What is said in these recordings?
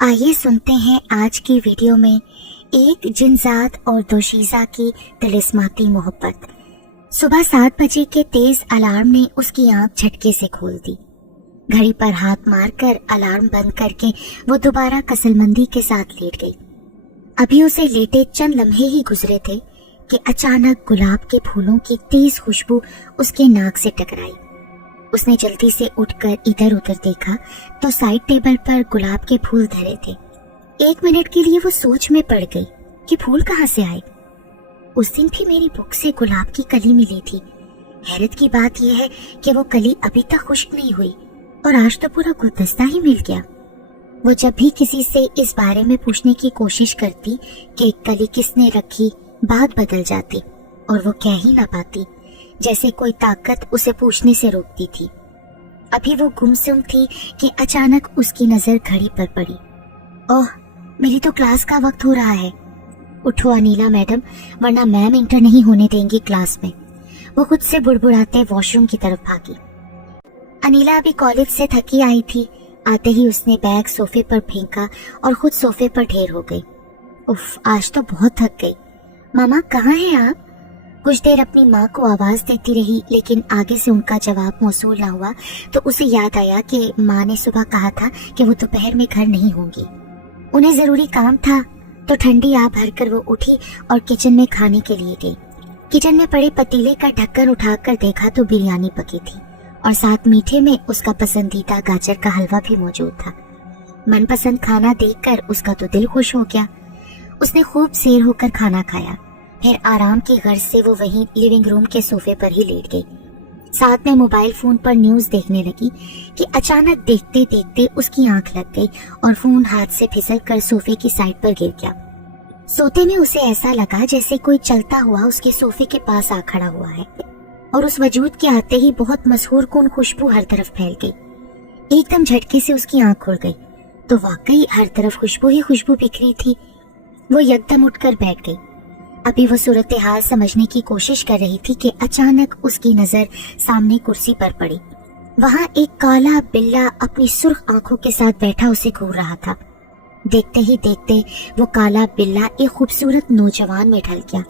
आइए सुनते हैं आज की वीडियो में एक जिनजात और दोशीज़ा की तिलिस्माती मोहब्बत। सुबह 7 बजे के तेज अलार्म ने उसकी आंख झटके से खोल दी। घड़ी पर हाथ मारकर अलार्म बंद करके वो दोबारा कसलमंदी के साथ लेट गई। अभी उसे लेटे चंद लम्हे ही गुजरे थे कि अचानक गुलाब के फूलों की तेज खुशबू उसके नाक से टकराई। उसने जल्दी से उठकर इधर उधर देखा तो साइड टेबल पर गुलाब के फूल धरे थे। 1 मिनट के लिए वो सोच में पड़ गई कि फूल कहाँ से आए। उस दिन भी मेरी बुक से गुलाब की कली मिली थी। हैरत की बात यह है कि वो कली अभी तक खुश्क नहीं हुई और आज तो पूरा गुलदस्ता ही मिल गया। वो जब भी किसी से इस बारे में पूछने की कोशिश करती कि कली किसने रखी, बात बदल जाती और वो कह ही ना पाती, जैसे कोई ताकत उसे पूछने से रोकती थी। अभी वो गुमसुम थी कि अचानक उसकी नजर घड़ी पर पड़ी। ओह, मेरी तो क्लास का वक्त हो रहा है। उठो अनीला मैडम, वरना मैम इंटर नहीं होने देंगी क्लास में। वो खुद से बुड़बुड़ाते वॉशरूम की तरफ भागी। अनीला अभी कॉलेज से थकी आई थी। आते ही उसने बैग सोफे पर फेंका और खुद सोफे पर ढेर हो गई। उफ, आज तो बहुत थक गई। मामा कहाँ हैं आप? कुछ देर अपनी माँ को आवाज देती रही, लेकिन आगे से उनका जवाब मौसूल ना हुआ तो उसे याद आया कि माँ ने सुबह कहा था कि वो दोपहर में घर नहीं होंगी। उन्हें जरूरी काम था तो ठंडी आह भरकर वो उठी और किचन में खाने के लिए गई। किचन में पड़े पतीले का ढक्कन उठाकर देखा तो बिरयानी पकी थी और साथ मीठे में उसका पसंदीदा गाजर का हलवा भी मौजूद था। मनपसंद खाना देखकर उसका तो दिल खुश हो गया। उसने खूब सेर होकर खाना खाया। फिर आराम की गर्ज से वो वहीं लिविंग रूम के सोफे पर ही लेट गई। साथ में मोबाइल फोन पर न्यूज देखने लगी कि अचानक देखते देखते उसकी आंख लग गई और फोन हाथ से फिसलकर सोफे की साइड पर गिर गया। सोते में उसे ऐसा लगा जैसे कोई चलता हुआ उसके सोफे के पास आ खड़ा हुआ है और उस वजूद के आते ही बहुत मशहूर कुन खुशबू हर तरफ फैल गई। एकदम झटके से उसकी आंख खुल गई तो वाकई हर तरफ खुशबू ही खुशबू बिखरी थी। वो यकदम उठकर बैठ गई। अभी वो सूरत हाल समझने की कोशिश कर रही थी कि अचानक उसकी नजर सामने कुर्सी पर पड़ी। वहां एक काला बिल्ला अपनी सुर्ख आंखों के साथ बैठा उसे घूर रहा था। देखते ही देखते वो काला बिल्ला एक खूबसूरत नौजवान में ढल गया।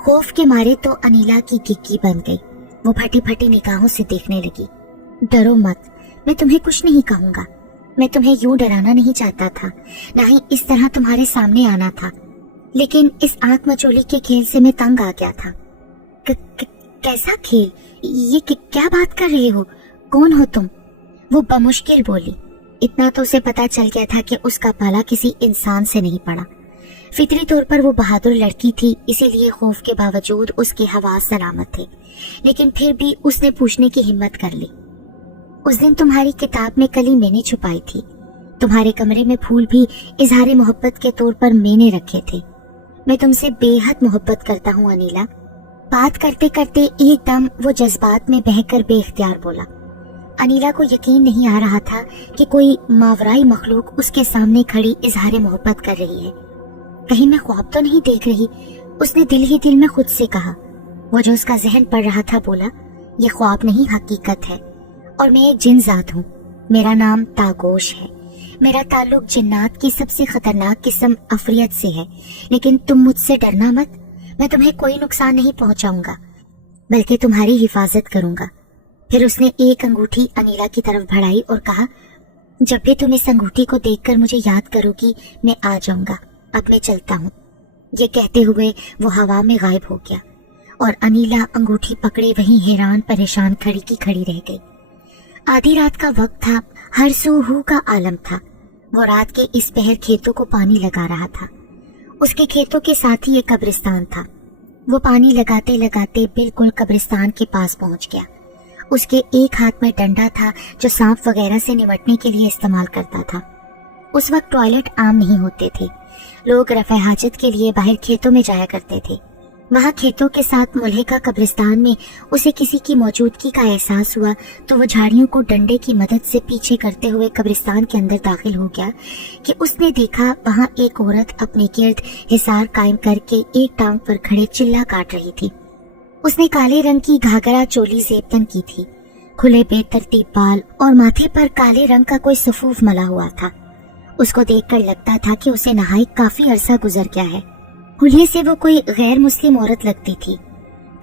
खौफ के मारे तो अनीला की गिग्गी बन गई। वो फटी फटी निगाहों से देखने लगी। डरो मत, मैं तुम्हें कुछ नहीं कहूंगा। मैं तुम्हें यूं डराना नहीं चाहता था, ना ही इस तरह तुम्हारे सामने आना था, लेकिन इस आंख मचोली के खेल से मैं तंग आ गया था। कैसा खेल? ये क्या बात कर रहे हो? कौन हो तुम? वो बमुश्किल बोली। इतना तो उसे पता चल गया था कि उसका पाला किसी इंसान से नहीं पड़ा। फितरी तौर पर वो बहादुर लड़की थी, इसीलिए खौफ के बावजूद उसके हवास सलामत थे, लेकिन फिर भी उसने पूछने की हिम्मत कर ली। उस दिन तुम्हारी किताब में कली मैंने छुपाई थी। तुम्हारे कमरे में फूल भी इजहार मोहब्बत के तौर पर मैंने रखे थे। मैं तुमसे बेहद मोहब्बत करता हूँ अनीला। बात करते करते एकदम वो जज्बात में बहकर बेइख्तियार बोला। अनीला को यकीन नहीं आ रहा था कि कोई मावराई मखलूक उसके सामने खड़ी इजहार मोहब्बत कर रही है। कहीं मैं ख्वाब तो नहीं देख रही? उसने दिल ही दिल में खुद से कहा। वो जो उसका जहन पढ़ रहा था बोला, ये ख्वाब नहीं हकीकत है और मैं एक जिन जात हूँ। मेरा नाम तागोश है। मेरा ताल्लुक जिन्नात की सबसे खतरनाक किस्म अफरियत से है, लेकिन तुम मुझसे डरना मत। मैं तुम्हें कोई नुकसान नहीं पहुंचाऊंगा, बल्कि तुम्हारी हिफाजत करूंगा। फिर उसने एक अंगूठी अनीला की तरफ बढ़ाई और कहा, जब भी तुम इस अंगूठी को देखकर मुझे याद करोगी मैं आ जाऊंगा। अब मैं चलता हूँ। ये कहते हुए वो हवा में गायब हो गया और अनीला अंगूठी पकड़े वहीं हैरान परेशान खड़ी की खड़ी रह गई। आधी रात का वक्त था। हर सू हू का आलम था। वो रात के इस पहर खेतों को पानी लगा रहा था। उसके खेतों के साथ ही एक कब्रिस्तान था। वो पानी लगाते लगाते बिल्कुल कब्रिस्तान के पास पहुंच गया। उसके एक हाथ में डंडा था जो सांप वगैरह से निपटने के लिए इस्तेमाल करता था। उस वक्त टॉयलेट आम नहीं होते थे। लोग रफ़े हाजत के लिए बाहर खेतों में जाया करते थे। वहाँ खेतों के साथ मुल्हिका कब्रिस्तान में उसे किसी की मौजूदगी का एहसास हुआ तो वो झाड़ियों को डंडे की मदद से पीछे करते हुए कब्रिस्तान के अंदर दाखिल हो गया कि उसने देखा वहाँ एक औरत अपने गिर्द हिसार कायम करके एक टांग पर खड़े चिल्ला काट रही थी। उसने काले रंग की घाघरा चोली जेबतन की थी। खुले बेतरतीब बाल और माथे पर काले रंग का कोई सफूफ मला हुआ था। उसको देखकर लगता था कि उसे नहाए काफी अरसा गुजर गया है। हुलिये से वो कोई गैर मुस्लिम औरत लगती थी।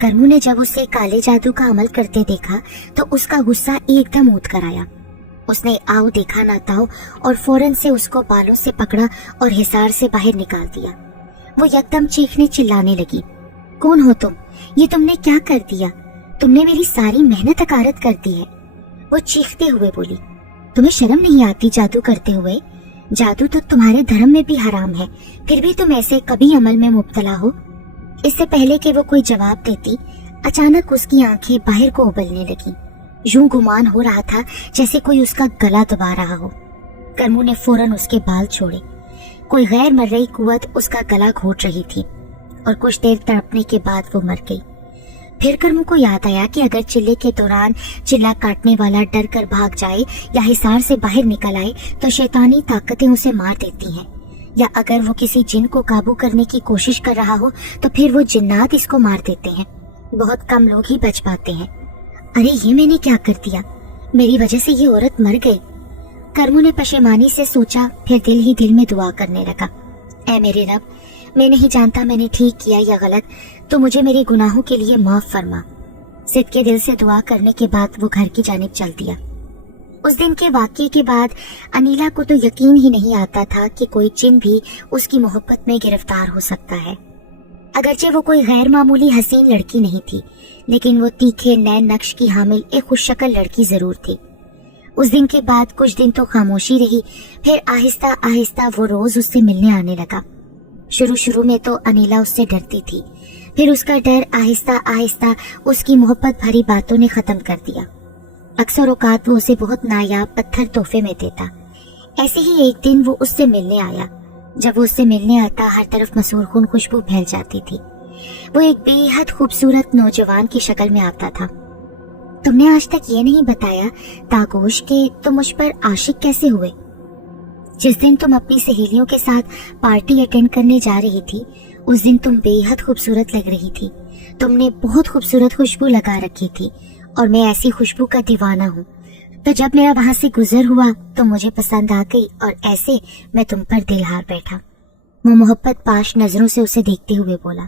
करमू ने जब उसे काले जादू का अमल करते देखा तो उसका गुस्सा एकदम ऊठ कर आया। उसने आओ देखा ना ताओ और फौरन से उसको बालों से पकड़ा और हिसार से बाहर निकाल दिया। वो एकदम चीखने चिल्लाने लगी, कौन हो तुम? ये तुमने क्या कर दिया? तुमने मेरी सारी मेहनत अकारत कर दी है। वो चीखते हुए बोली, तुम्हें शर्म नहीं आती जादू करते हुए? जादू तो तुम्हारे धर्म में भी हराम है, फिर भी तुम ऐसे कभी अमल में मुब्तला हो। इससे पहले कि वो कोई जवाब देती, अचानक उसकी आंखें बाहर को उबलने लगी। यूं गुमान हो रहा था जैसे कोई उसका गला दबा रहा हो। करमू ने फौरन उसके बाल छोड़े। कोई गैर मर्रई कुव्वत उसका गला घोट रही थी और कुछ देर तड़पने के बाद वो मर गई। फिर करमू को याद आया कि अगर चिल्ले के दौरान चिल्ला काटने वाला डर कर भाग जाए या हिसार से बाहर निकल आए तो शैतानी ताकतें उसे मार देती हैं, या अगर वो किसी जिन को काबू करने की कोशिश कर रहा हो तो फिर वो जिन्नात इसको मार देते हैं। बहुत कम लोग ही बच पाते हैं। अरे ये मैंने क्या कर दिया? मेरी वजह से ये औरत मर गई। करमू ने पशेमानी से सोचा, फिर दिल ही दिल में दुआ करने लगा, ऐ मेरे रब, मैं नहीं जानता मैंने ठीक किया या गलत, तो मुझे मेरे गुनाहों के लिए माफ फरमा। सिद्ध के दिल से दुआ करने के बाद वो घर की जानिब चल दिया। उस दिन के वाक़ये के बाद अनीला को तो यकीन ही नहीं आता था कि कोई जिन भी उसकी मोहब्बत में गिरफ्तार हो सकता है। अगरचे वो कोई गैर मामूली हसीन लड़की नहीं थी, लेकिन वो तीखे नैन नक्श की हामिल एक खुशशक्ल लड़की जरूर थी। उस दिन के बाद कुछ दिन तो खामोशी रही, फिर आहिस्ता आहिस्ता वो रोज उससे मिलने आने लगा। शुरू में तो अनीला उससे डरती थी, फिर उसका डर आहिस्ता आहिस्ता उसकी मोहब्बत भरी बातों ने खत्म कर दिया। अक्सर औकात वो उसे बहुत नायाब पत्थर तोहफे में देता। ऐसे ही एक दिन वो उससे मिलने आया। जब वो उससे मिलने आता, हर तरफ मसूरखुन खुशबू फैल जाती थी। वो एक बेहद खूबसूरत नौजवान की शक्ल में आता था। तुमने आज तक ये नहीं बताया तागोश के तुम मुझ पर आशिक कैसे हुए? जिस दिन तुम अपनी सहेलियों के साथ पार्टी अटेंड करने जा रही थी, उस दिन तुम बेहद खूबसूरत लग रही थी। तुमने बहुत खूबसूरत खुशबू लगा रखी थी और मैं ऐसी खुशबू का दीवाना हूँ। तो जब मेरा वहां से गुजर हुआ तो मुझे पसंद आ गई और ऐसे मैं तुम पर दिल हार बैठा। वो मोहब्बत पाश नजरों से उसे देखते हुए बोला।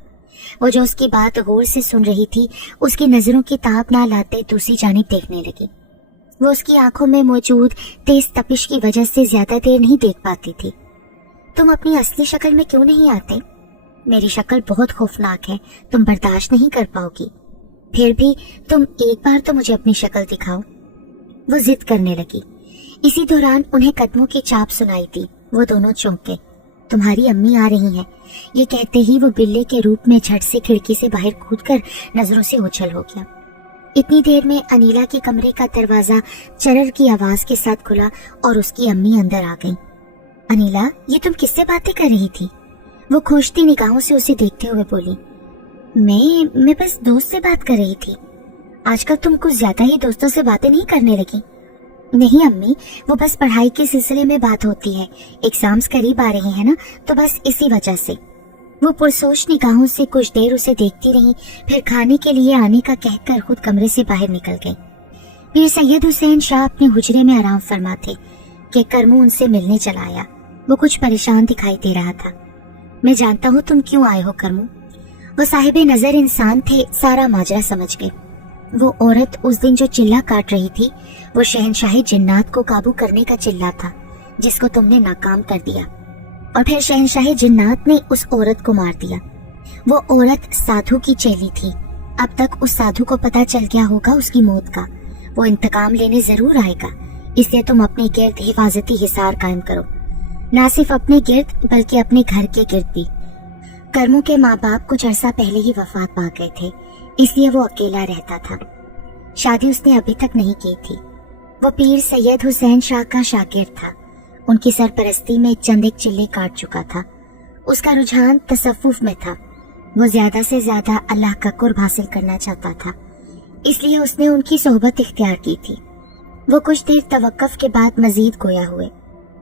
वो जो उसकी बात गौर से सुन रही थी, उसकी नजरों की ताब ना लाते दूसरी जानिब देखने लगी। वो उसकी आंखों में मौजूद तेज तपिश की वजह से ज्यादा देर नहीं देख पाती थी। तुम अपनी असली शक्ल में क्यों नहीं आते? मेरी शक्ल बहुत खौफनाक है, तुम बर्दाश्त नहीं कर पाओगी। फिर भी तुम एक बार तो मुझे अपनी शक्ल दिखाओ। वो जिद करने लगी। इसी दौरान उन्हें कदमों की चाप सुनाई दी। वो दोनों चौंके। तुम्हारी अम्मी आ रही हैं। ये कहते ही वो बिल्ले के रूप में झट से खिड़की से बाहर कूदकर नजरों से ओझल हो गया। इतनी देर में अनीला के कमरे का दरवाजा चरर की आवाज के साथ खुला और उसकी अम्मी अंदर आ गई। अनीला, ये तुम किससे बातें कर रही थी? वो खोजती निगाहों से उसे देखते हुए बोली। मैं बस दोस्त से बात कर रही थी। आजकल तुम कुछ ज्यादा ही दोस्तों से बातें नहीं करने लगी। नहीं अम्मी, वो बस पढ़ाई के सिलसिले में बात होती है। एग्जाम्स करीब आ रहे हैं ना, तो बस इसी वजह से। वो पुरसोच निगाहों से कुछ देर उसे देखती रही, फिर खाने के लिए आने का कहकर खुद कमरे से बाहर निकल गई। पीर सैयद हुसैन शाह अपने हुजरे में आराम फरमा थे कि करमू उनसे मिलने चला आया। वो कुछ परेशान दिखाई दे रहा था। मैं जानता हूँ तुम क्यों आए हो करमू। वो साहिबे नजर इंसान थे, सारा माजरा समझ गए। वो औरत उस दिन जो चिल्ला काट रही थी, वो शहनशाही जिन्नात को काबू करने का चिल्ला था जिसको तुमने नाकाम कर दिया, और फिर शहनशाही जिन्नात ने उस औरत को मार दिया। वो औरत साधु की चेली थी। अब तक उस साधु को पता चल गया होगा उसकी मौत का। वो इंतकाम लेने जरूर आएगा, इसलिए तुम अपने गिर्द हिफाजती हिसार कायम करो, ना सिर्फ अपने गिर्द बल्कि अपने घर के गिर्द भी। करमू के माँ बाप कुछ अरसा पहले ही वफात पा गए थे, इसलिए वो अकेला रहता था। शादी उसने अभी तक नहीं की थी। वो पीर सैयद हुसैन शाह का शागिर्द था। उनकी सरपरस्ती में चंद एक चिल्ले काट चुका था। उसका रुझान तसव्वुफ में था। वो ज्यादा से ज्यादा अल्लाह का कुर्ब हासिल करना चाहता था, इसलिए उसने उनकी सोहबत इख्तियार की थी। वो कुछ देर तवक्कुफ के बाद मजीद गोया हुए।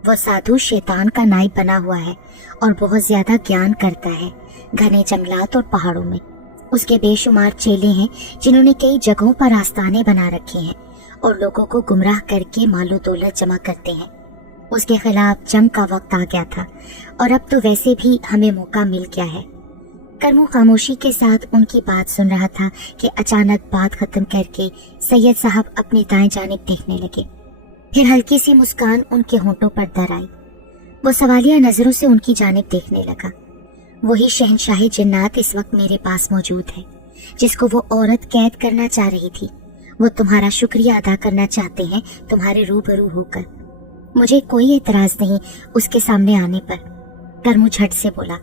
वो साधु शैतान का नाइब बना हुआ है और बहुत ज्यादा ज्ञान करता है घने जंगलात और पहाड़ों में। उसके बेशुमार चेले हैं जिन्होंने कई जगहों पर आस्थाने बना रखे हैं और लोगों को गुमराह करके मालो दौलत जमा करते हैं। उसके खिलाफ जंग का वक्त आ गया था और अब तो वैसे भी हमें मौका मिल गया है। करमू खामोशी के साथ उनकी बात सुन रहा था कि अचानक बात खत्म करके सैयद साहब अपनी दाएं जानिब देखने लगे। फिर हल्की सी मुस्कान उनके होंठों पर दर आई। वो सवालिया नजरों से उनकी जानिब देखने लगा। वही शहंशाही जिन्नात इस वक्त मेरे पास मौजूद है जिसको वो औरत कैद करना चाह रही थी। वो तुम्हारा शुक्रिया अदा करना चाहते हैं तुम्हारे रूबरू होकर। मुझे कोई एतराज नहीं उसके सामने आने पर, करमू झट से बोला।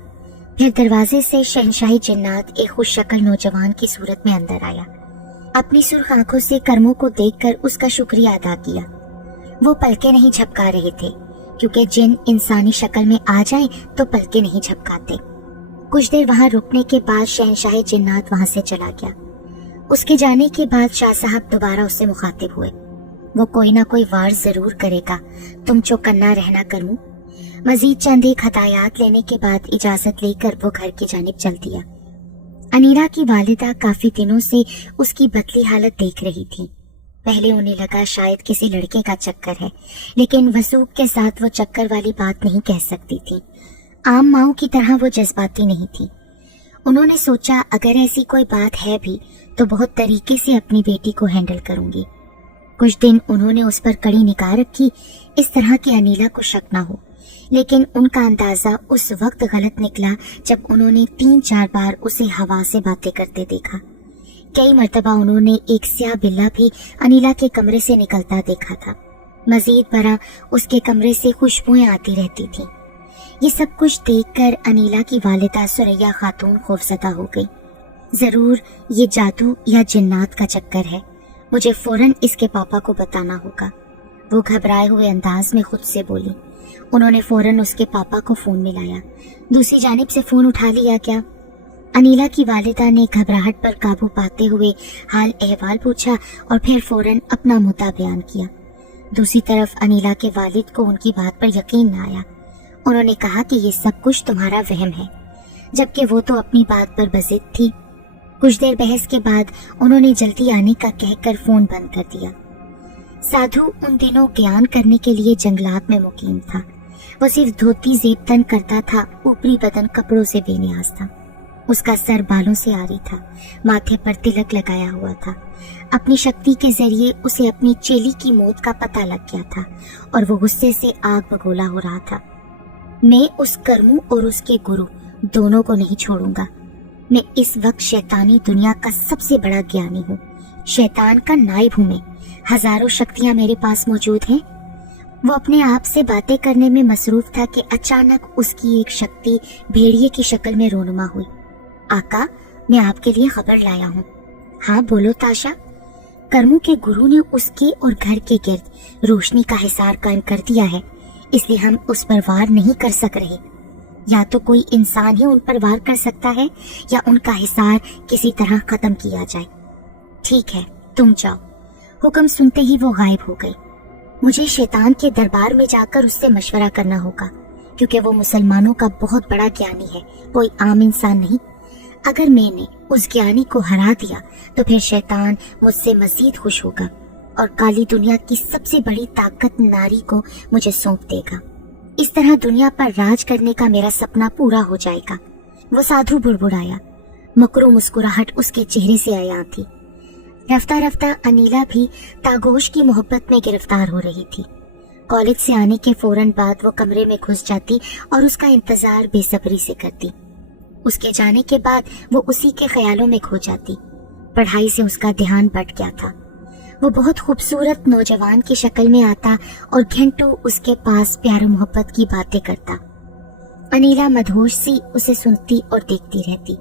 फिर दरवाजे से शहंशाही जिन्नात एक खुश शक्ल नौजवान की सूरत में अंदर आया। अपनी सुर्ख आंखों से करमू को देखकर उसका शुक्रिया अदा किया। वो पलके नहीं झपका रहे थे क्योंकि जिन इंसानी शक्ल में आ जाए तो पलके नहीं झपकाते। कुछ देर वहां रुकने के बाद शहंशाही जिन्नात वहां से चला गया। उसके जाने के बाद शाह साहब दोबारा उससे मुखातिब हुए। वो कोई ना कोई वार जरूर करेगा, तुम चौकन्ना रहना करमू। मजीद चंद एक हदायत लेने के बाद इजाजत लेकर वो घर की जानिब चल दिया। अनीला की वालिदा काफी दिनों से उसकी बदली हालत देख रही थी। पहले उन्हें लगा शायद किसी लड़के का चक्कर है, लेकिन वसूक के साथ वो चक्कर वाली बात नहीं कह सकती थी। आम माओं की तरह वो जज्बाती नहीं थी। उन्होंने सोचा अगर ऐसी कोई बात है भी तो बहुत तरीके से अपनी बेटी को हैंडल करूंगी। कुछ दिन उन्होंने उस पर कड़ी निगाह रखी, इस तरह कि अनीला को शक न हो, लेकिन उनका अंदाजा उस वक्त गलत निकला जब उन्होंने 3-4 बार उसे हवा से बातें करते देखा। कई मर्तबा उन्होंने एक स्याह बिल्ला भी अनीला के कमरे से निकलता देखा था। मजीद बरा उसके कमरे से खुशबुएं आती रहती थी। ये सब कुछ देखकर अनीला की वालिदा सुरैया खातून खौफजदा हो गई। जरूर ये जादू या जिन्नात का चक्कर है, मुझे फौरन इसके पापा को बताना होगा, वो घबराए हुए अंदाज में खुद से बोली। उन्होंने फौरन उसके पापा को फोन मिलाया। दूसरी जानिब से फोन उठा लिया क्या? अनीला की वालिदा ने घबराहट पर काबू पाते हुए हाल अहवाल पूछा और फिर फौरन अपना मुद्दा बयान किया। दूसरी तरफ अनीला के वालिद को उनकी बात पर यकीन न आया। उन्होंने कहा कि ये सब कुछ तुम्हारा वहम है, जबकि वो तो अपनी बात पर बजिद थी। कुछ देर बहस के बाद उन्होंने जल्दी आने का कहकर फोन बंद कर दिया। साधु उन दिनों ज्ञान करने के लिए जंगलात में मुकीम था। वो सिर्फ धोती जेब तन करता था, ऊपरी बदन कपड़ों से बेनियाज था। उसका सर बालों से आरी था, माथे पर तिलक लगाया हुआ था। अपनी शक्ति के जरिए उसे अपनी चेली की मौत का पता लग गया था और वो गुस्से से आग बगोला हो रहा था। मैं उस करमू और उसके गुरु दोनों को नहीं छोड़ूंगा। मैं इस वक्त शैतानी दुनिया का सबसे बड़ा ज्ञानी हूँ, शैतान का नाइब हूँ मैं। हजारों शक्तियां मेरे पास मौजूद हैं। वो अपने आप से बातें करने में मसरूफ था कि अचानक उसकी एक शक्ति भेड़िए की शक्ल में रोनुमा हुई। आका, मैं आपके लिए खबर लाया हूँ। हाँ बोलो ताशा। करमू के गुरु ने उसके और घर के गिर्द रोशनी का हिसार कायम कर दिया है, इसलिए हम उस पर वार नहीं कर सक रहे। या तो कोई इंसान ही उन पर वार कर सकता है या उनका हिसार किसी तरह खत्म किया जाए। ठीक है, तुम जाओ। हुक्म सुनते ही वो गायब हो गई। मुझे शैतान के दरबार में जाकर उससे मशवरा करना होगा, क्योंकि वो मुसलमानों का बहुत बड़ा ज्ञानी है, कोई आम इंसान नहीं। अगर मैंने उस ज्ञानी को हरा दिया तो फिर शैतान मुझसे मजीद खुश होगा और काली दुनिया की सबसे बड़ी ताकत नारी को मुझे सौंप देगा। इस तरह दुनिया पर राज करने का मेरा सपना पूरा हो जाएगा। वो साधु बुड़बुड़ाया। मकरू मुस्कुराहट उसके चेहरे से आया थी। रफ्ता रफ्ता अनीला भी तागोश की मोहब्बत में गिरफ्तार हो रही थी। कॉलेज से आने के फौरन बाद वो कमरे में घुस जाती और उसका इंतजार बेसब्री से करती। उसके जाने के बाद वो उसी के ख्यालों में खो जाती। पढ़ाई से उसका ध्यान बट गया था। वो बहुत खूबसूरत नौजवान की शक्ल में आता और घंटों उसके पास प्यार मोहब्बत की बातें करता। अनीला मदहोश सी उसे सुनती और देखती रहती।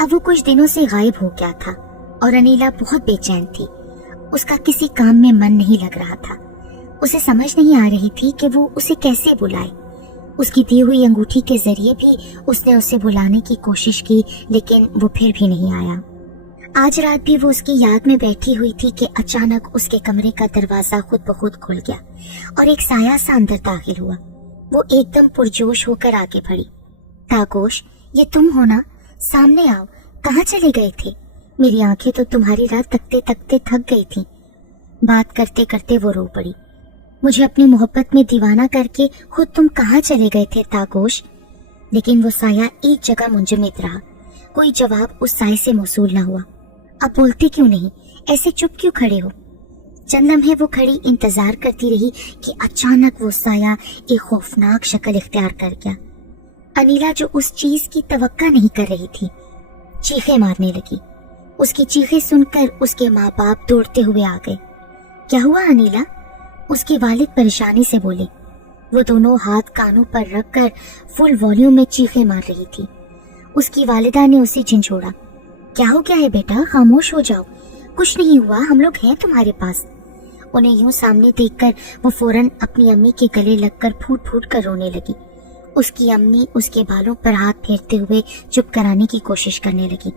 अब वो कुछ दिनों से गायब हो गया था और अनीला बहुत बेचैन थी। उसका किसी काम में मन नहीं लग रहा था। उसे समझ नहीं आ रही थी कि वो उसे कैसे बुलाए। उसकी दी हुई अंगूठी के जरिए भी उसने उसे बुलाने की कोशिश की, लेकिन वो फिर भी नहीं आया। आज रात भी वो उसकी याद में बैठी हुई थी कि अचानक उसके कमरे का दरवाजा खुद ब खुद खुल गया और एक साया सा अंदर दाखिल हुआ। वो एकदम पुरजोश होकर आगे बढ़ी। तागोश, ये तुम हो ना? सामने आओ। कहाँ चले गए थे? मेरी आंखें तो तुम्हारी राह तकते तकते थक गई थी। बात करते करते वो रो पड़ी। मुझे अपनी मोहब्बत में दीवाना करके खुद तुम कहाँ चले गए थे तागोश? लेकिन वो साया एक जगह मुंजमद रहा। कोई जवाब उस साए से मौसूल न हुआ। अब बोलते क्यों नहीं? ऐसे चुप क्यों खड़े हो? चंद लम्हे वो खड़ी इंतजार करती रही कि अचानक वो साया एक खौफनाक शक्ल इख्तियार कर गया। अनीला जो उस चीज की तवक्का नहीं कर रही थी, चीखें मारने लगी। उसकी चीखें सुनकर उसके माँ बाप दौड़ते हुए आ गए। क्या हुआ अनीला? उसके वालिद परेशानी से बोले। वो दोनों हाथ कानों पर रखकर फुल वॉल्यूम में चीखें मार रही थी। उसकी वालिदा ने उसे झिंझोड़ा। क्या हो गया है बेटा? खामोश हो जाओ। कुछ नहीं हुआ, हम लोग हैं तुम्हारे पास। उन्हें यूं सामने देखकर वो फौरन अपनी अम्मी के गले लगकर फूट फूट कर रोने लगी। उसकी अम्मी उसके बालों पर हाथ फेरते हुए चुप कराने की कोशिश करने लगी।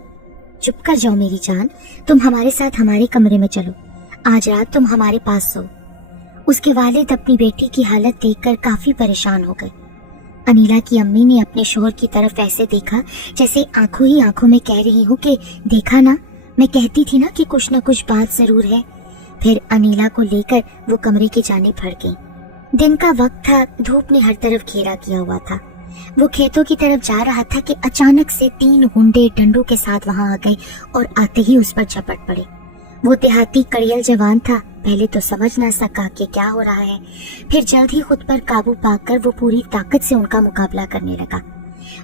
चुप कर जाओ मेरी जान, तुम हमारे साथ हमारे कमरे में चलो, आज रात तुम हमारे पास सो। उसके वालिद अपनी बेटी की हालत देखकर काफी परेशान हो गए। अनीला की अम्मी ने अपने शोहर की तरफ ऐसे देखा जैसे आंखों ही आंखों में कह रही हूँ कि देखा ना, मैं कहती थी ना कि कुछ न कुछ बात जरूर है। फिर अनीला को लेकर वो कमरे की जानिब बढ़ गई। दिन का वक्त था, धूप ने हर तरफ घेरा किया हुआ था। वो खेतों की तरफ जा रहा था कि अचानक से 3 हुंडे डंडों के साथ वहां आ गए और आते ही उस पर झपट पड़े। वो देहाती कड़ियल जवान था। पहले तो समझ ना सका कि क्या हो रहा है, फिर जल्द ही खुद पर काबू पाकर वो पूरी ताकत से उनका मुकाबला करने लगा।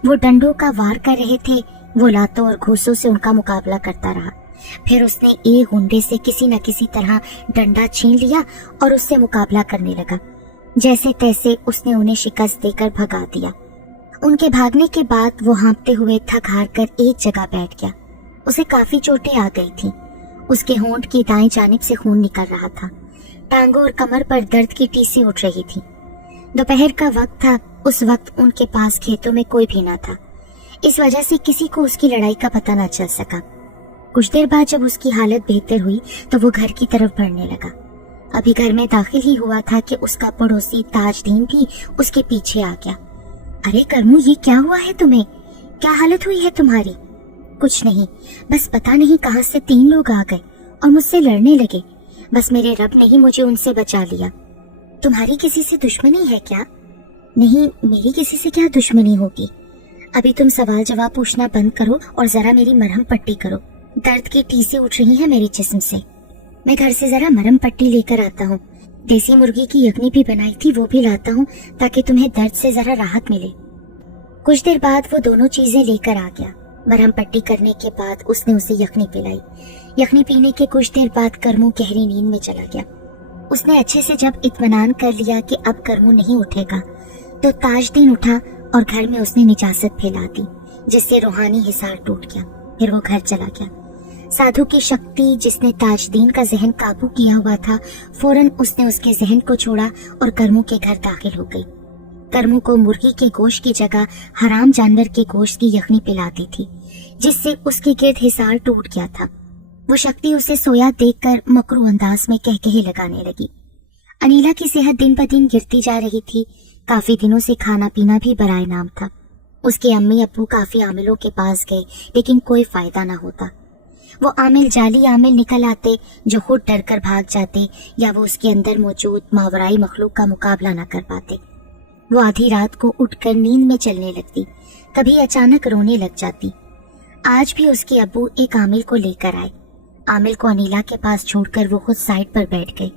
वो डंडों का वार कर रहे थे, वो लातों और घूंसों से उनका मुकाबला करता रहा। फिर उसने एक हुंडे से किसी न किसी तरह डंडा छीन लिया और उससे मुकाबला करने लगा। जैसे तैसे उसने उन्हें शिकस्त देकर भगा दिया। उनके भागने के बाद वो हाँफते हुए थक हार कर एक जगह बैठ गया। उसे काफी चोटें आ गई थी। उसके होंठ की दाएं जानिब से खून निकल रहा था। टांगों और कमर पर दर्द की टीसी उठ रही थी। दोपहर का वक्त था। उस वक्त उनके पास खेतों में कोई भी न था। इस वजह से किसी को उसकी लड़ाई का पता न चल सका। कुछ देर बाद जब उसकी हालत बेहतर हुई तो वो घर की तरफ बढ़ने लगा। अभी घर में दाखिल ही हुआ था कि उसका पड़ोसी ताजदीन भी उसके पीछे आ गया। अरे करमू, ये क्या हुआ है तुम्हें? क्या हालत हुई है तुम्हारी? कुछ नहीं, बस पता नहीं कहां से 3 लोग आ गए और मुझसे लड़ने लगे। बस मेरे रब ने ही मुझे उनसे बचा लिया। तुम्हारी किसी से दुश्मनी है क्या? नहीं, मेरी किसी से क्या दुश्मनी होगी। अभी तुम सवाल जवाब पूछना बंद करो और जरा मेरी मरहम पट्टी करो। दर्द की टीसें उठ रही हैं मेरे जिस्म से। मैं घर से जरा मरहम पट्टी लेकर आता हूँ। देसी मुर्गी की यखनी भी बनाई थी, वो भी लाता हूँ ताकि तुम्हें दर्द से जरा राहत मिले। कुछ देर बाद वो दोनों चीजें लेकर आ गया। मरहम पट्टी करने के बाद उसने उसे यखनी पिलाई। यखनी पीने के कुछ देर बाद करमू गहरी नींद में चला गया। उसने अच्छे से जब इत्मीनान कर लिया कि अब करमू नहीं उठेगा तो ताजदीन उठा और घर में उसने निजासत फैला दी, जिससे रूहानी हिसार टूट गया। फिर वो घर चला गया। साधु की शक्ति जिसने ताजदीन का जहन काबू किया हुआ था, फौरन उसने उसके जहन को छोड़ा और करमू के घर दाखिल हो गई। करमू को मुर्गी के गोश्त की जगह हराम जानवर के गोश्त की यखनी पिलाती थी, जिससे उसके गिर्द हिसार टूट गया था। वो शक्ति उसे सोया देखकर मकरू अंदाज में कहकहे लगाने लगी। अनीला की सेहत दिन ब दिन गिरती जा रही थी। काफी दिनों से खाना पीना भी बराए नाम था। उसके अम्मी अब्बू काफी आमिलों के पास गए, लेकिन कोई फायदा ना होता। वो आमिल जाली आमिल निकल आते जो खुद डर कर भाग जाते, या वो उसके अंदर मौजूद मावराई मखलूक का मुकाबला न कर पाते। वो आधी रात को उठकर नींद में चलने लगती, कभी अचानक रोने लग जाती। आज भी उसके अब्बू एक आमिल को लेकर आए। आमिल को अनीला के पास छोड़कर वो खुद साइड पर बैठ गए।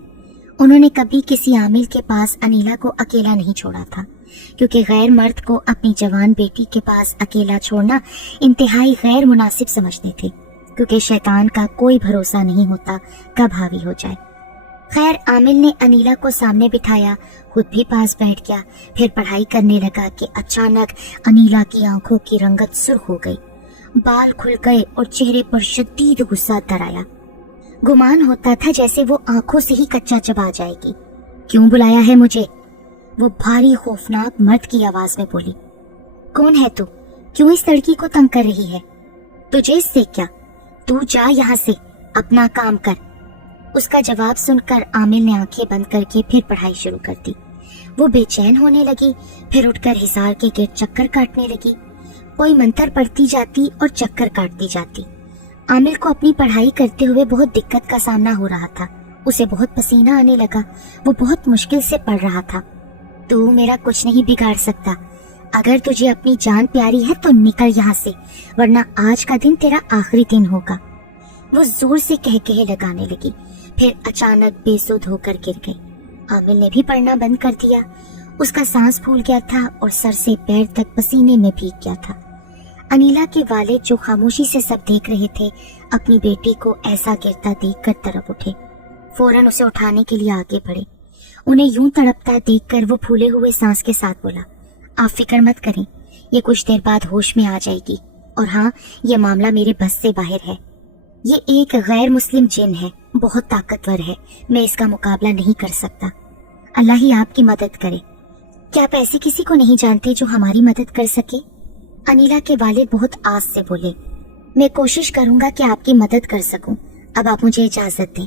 उन्होंने कभी किसी आमिल के पास अनीला को अकेला नहीं छोड़ा था, क्योंकि गैर मर्द को अपनी जवान बेटी के पास अकेला छोड़ना इंतहाई गैर मुनासिब समझते थे, क्योंकि शैतान का कोई भरोसा नहीं होता कब हावी हो जाए। खैर, आमिल ने अनीला को सामने बिठाया, खुद भी पास बैठ गया। फिर पढ़ाई करने लगा कि अचानक अनीला की आंखों की रंगत सुर्ख हो गई, बाल खुल गए और चेहरे पर शदीद गुस्सा तर आया। गुमान होता था जैसे वो आंखों से ही कच्चा चबा जाएगी। क्यों बुलाया है मुझे? वो भारी खौफनाक मर्द की आवाज में बोली। कौन है तू? क्यों इस लड़की को तंग कर रही है? तुझे इससे क्या? तू जा यहाँ से, अपना काम कर। उसका जवाब सुनकर आमिल ने आंखें बंद करके फिर पढ़ाई शुरू कर दी। वो बेचैन होने लगी, फिर उठकर हिसार के गिर्द चक्कर काटने लगी। कोई मंत्र पढ़ती जाती और चक्कर काटती जाती। आमिल को अपनी पढ़ाई करते हुए बहुत दिक्कत का सामना हो रहा था। उसे बहुत पसीना आने लगा। वो बहुत मुश्किल से पढ़ रहा था। तू मेरा कुछ नहीं बिगाड़ सकता। अगर तुझे अपनी जान प्यारी है तो निकल यहाँ से, वरना आज का दिन तेरा आखिरी दिन होगा। वो जोर से कह लगाने लगी, फिर अचानक बेसुध होकर गिर गई। आमिर ने भी पढ़ना बंद कर दिया। उसका सांस फूल गया था और सर से पैर तक पसीने में भीग गया था। अनीला के वालिद, जो खामोशी से सब देख रहे थे, अपनी बेटी को ऐसा गिरता देखकर तड़प उठे। फौरन उसे उठाने के लिए आगे बढ़े। उन्हें यूं तड़पता देखकर वो फूले हुए सांस के साथ बोला, आप फिक्र मत करें, ये कुछ देर बाद होश में आ जाएगी। और हाँ, ये मामला मेरे बस से बाहर है। ये एक गैर मुस्लिम जिन है, बहुत ताकतवर है। मैं इसका मुकाबला नहीं कर सकता। अल्लाह ही आपकी मदद करे। क्या आप ऐसे किसी को नहीं जानते जो हमारी मदद कर सके? अनीला के वालिद बहुत आस से बोले, मैं कोशिश करूंगा कि आपकी मदद कर सकूं। अब आप मुझे इजाजत दें।